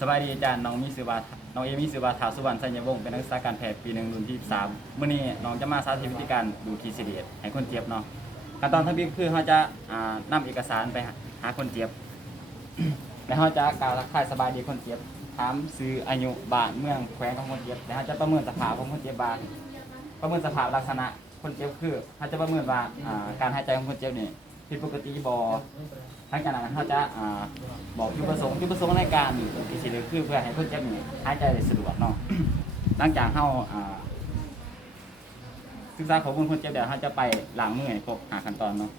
สบายดีอาจารย์น้องมีชื่อว่าน้องเอมีชื่อว่าท้าวสุวรรณสัญญวงศ์เป็นนักศึกษาการแพทย์ปี 1รุ่นที่3มื้อนี้น้องจะมาสาธิตวิธีการดูทีซีเดียให้คนเจ็บเนาะขั้นตอนทั้งนี้คือเขาจะนำเอกสารไปหาคนเจ็บแล้วเขาจะกล่าวทักทายสบายดีคนเจ็บถามซื้ออายุบ้านเมืองแขวงของคนเจ็บแล้วเขาจะประเมินสภาพของคนเจ็บบ้านประเมินสภาพลักษณะคนเจ็บคือเขาจะประเมินว่าการหายใจของคนเจ็บนี่ผิดปกติบ่หลังจากนั้นเขาจะบอกจุดประสงค์ในการที่สิคือเพื่อให้คนเจ็บนี่หายใจได้สะดวกเนาะหลังจากเขาศึกษาข้อมูลคนเจ็บเดี๋ยวเขาจะไปล้างมือให้ครบ5ขั้นตอนเนาะ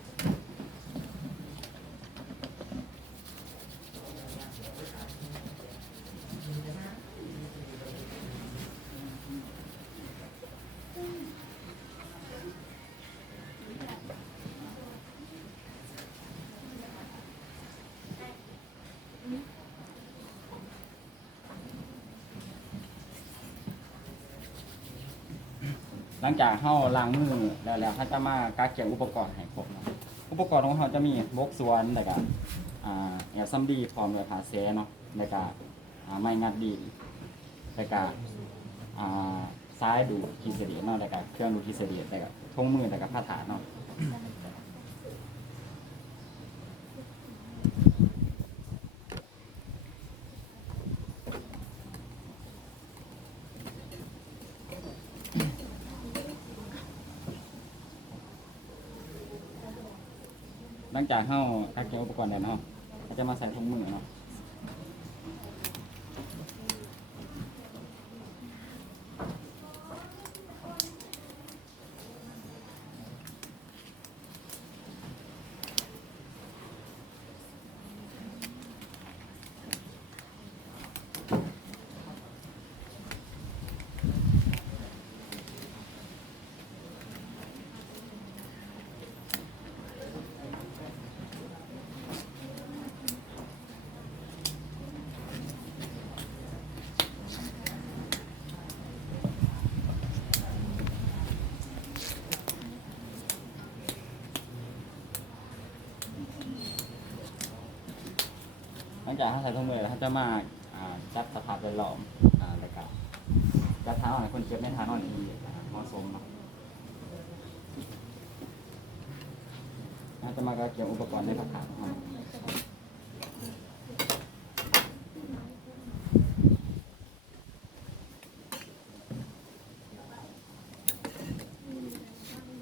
หลังจากเขาล้างมือแล้วเขาจะมากักเก็บอุปกรณ์ให้ครบเนาะอุปกรณ์ของเขาจะมีบกส่วนแล้วก็แอบซัมดีพร้อมด้วยผ้าแซเนาะแล้วก็ไม้งัดดีแล้วก็ซ้ายดูทีเสดีเนาะแล้วก็เครื่องดูทีเสดีแล้วก็ทงมือแล้วก็ผ้าถาเนาะหลังจากเขากักเก็บอุปกรณ์แล้วเนาะเขาจะมาใส่ทงมือเนาะหลังจากเขาใส่ทงมือแล้วเขาจะมาจัดสภาพแวดล้อมแล้วก็จัดทางนอนให้คนเจ็บในทางนอนที่เหมาะสมเนาะเขาจะมากักเก็บอุปกรณ์ในผ้าถาของเขา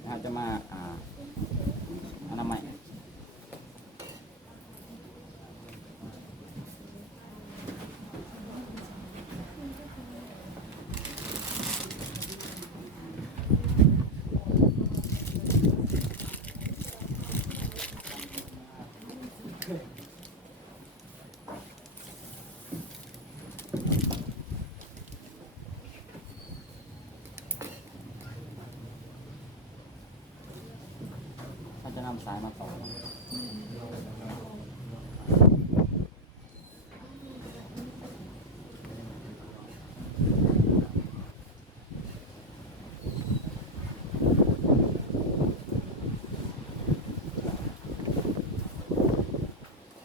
เขาจะมาอนามัยเขาจะนำสายมาต่อ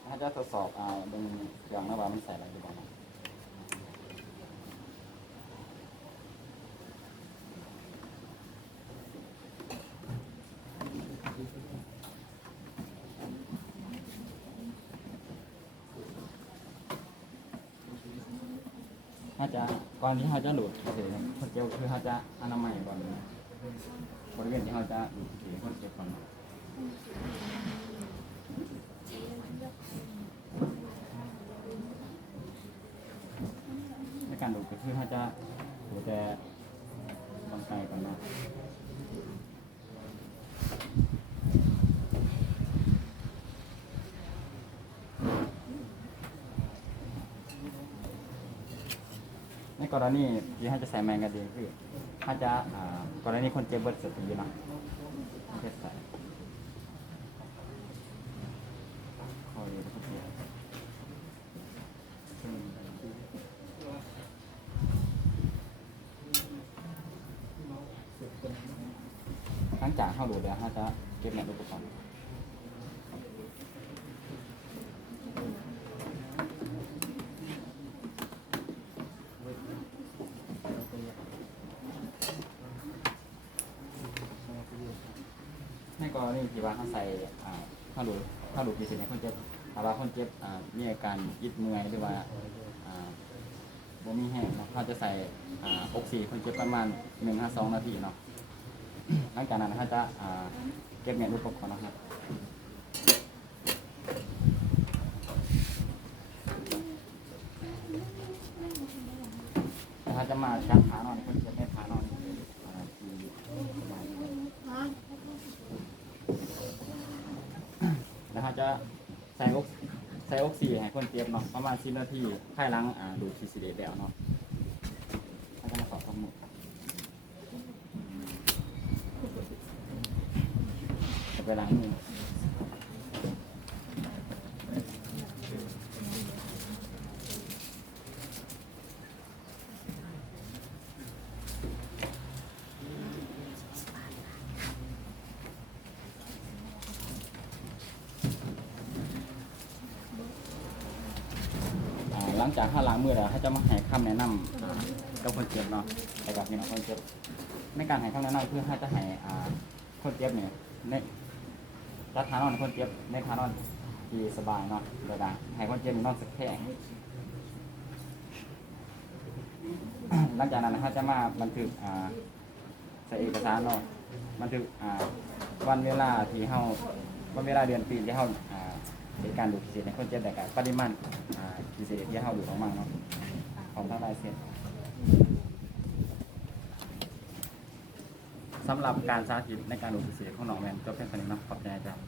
เขาจะทดสอบดึงเครื่องนะว่ามันใส่อะไรอยู่บ้างเขาจะก่อนที่เขาจะดูดคือคนเจ็บคือเขาจะอนามัยก่อนบริเวณที่เขาจะดูดคือคนเจ็บก่อนในการดูดก็คือเขาจะดูแต่ลำไส้ก่อนนะในกรณีที่เขาจะใส่แมงกะดีคือเขาจะกรณีคนเจ็บเบิดสติอยู่นะเขาจะใส่คอยดูเขาเจ็บหลังจากเขาดูดแล้วเขาจะเก็บในอุปกรณ์ ห ก็นี่ที่ว่าเขาใส่เข้าดูพิเศษให้คนเจ็บถ้าว่าคนเจ็บมีอาการยึดเมื่อยหรือว่าบ่มีแห้งเนาะเขาจะใส่ออกซิคนเจ็บประมาณ1-2 นาทีเนาะหลังจากนั้นเขาจะเก็บเม็ดลูกกบก่อนนะครับเขาจะมาจับขานอนคนเจ็บในขานอนแล้วเขาจะใส่ออกซิให้คนเจ็บเนาะประมาณ10 นาทีภายหลังดูดทีซีเดตแล้วเนาะเขาจะมาสอบสมุดไปล้างมือหลังจากถ้าล้างมือแล้วเขาจะมาให้คำแนะนำกับคนเจ็บเนาะแต่กับพี่น้องคนเจ็บในการให้คำแนะนำเพื่อให้จะให้คนเจ็บเนี่ยในรักษานอนคนเจ็บในทานอนที่สบายเนาะโดยการให้คนเจ็บนอนสักแข็ง หลังจากนั้นเขาจะมาบันทึกใส่เอกสารเนาะบันทึกวันเวลาที่เฮาวันเวลาเดือนปีที่เฮาในการดูดพิเศษในคนเจ็บแต่การปริมาณพิเศษที่เฮาดูดออกมาเนาะของทางลายเซ็นสำหรับการสาธิตในการดูดพิเศษของน้องแมนก็เป็นคนนี้เนาะขอบใจอาจารย์